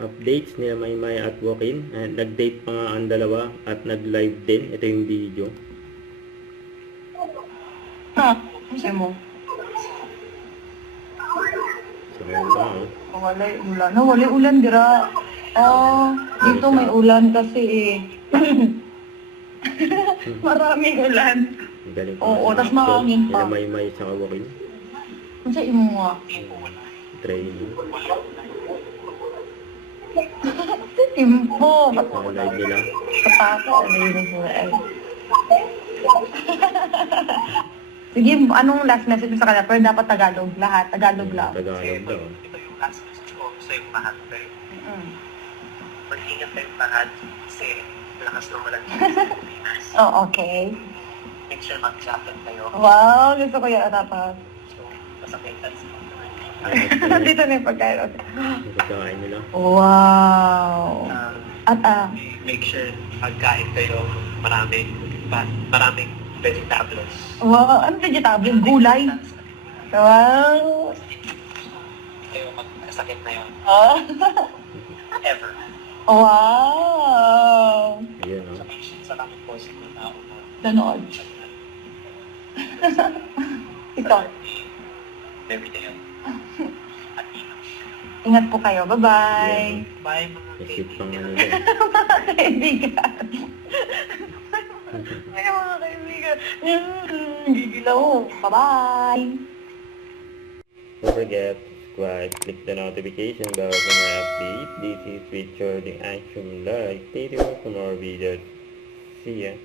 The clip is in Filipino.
updates ni Maymay at Joaquin. Nag-date pa nga ang dalawa at nag-live din. Ito yung video. Kasi mo. Sabaw ba? Walay ulan. No, walay ulan dira. Dito may ulan kasi eh. Maraming ulan. Galing pa. Oo, tas mahangin pa. Nila Maymay sa Joaquin. Ano sa imo nga? Training. Timpo. Mga live nila. Patako. Ano yun po ay. Sige, anong last message mo sa kanila? Pero dapat Tagalog. Lahat. Tagalog lang. Tagalog daw. Ito yung last message ko sa yung lahat. Mag-ingat kayong lahat kasi lakas ng ulan dito sa Pilipinas. Oh, okay. Make sure mag-jacket kayo. Wow, gusto ko yan. Tapos, So, masakitan sa dito na yung pagkain. Yung pagkain nila. Wow. At make sure pagkain kayo maraming vegetables. wow, ano vegetable? Gulay? Wow. Kayo magkasakit na yun. Ever. Wow. Ayun, no? Salamat po sa mga tao na Danood. Ito. everyday yun. Ingat po kayo. Bye-bye. Bye mga Isip pang ano kaibigan. nila. Mga kaibigan. Ay, mga kaibigan. Gigilaw. Bye-bye. Don't forget, subscribe, click the notification bell for more updates. This is Richard, the Action Live. Stay tuned for more videos. See ya.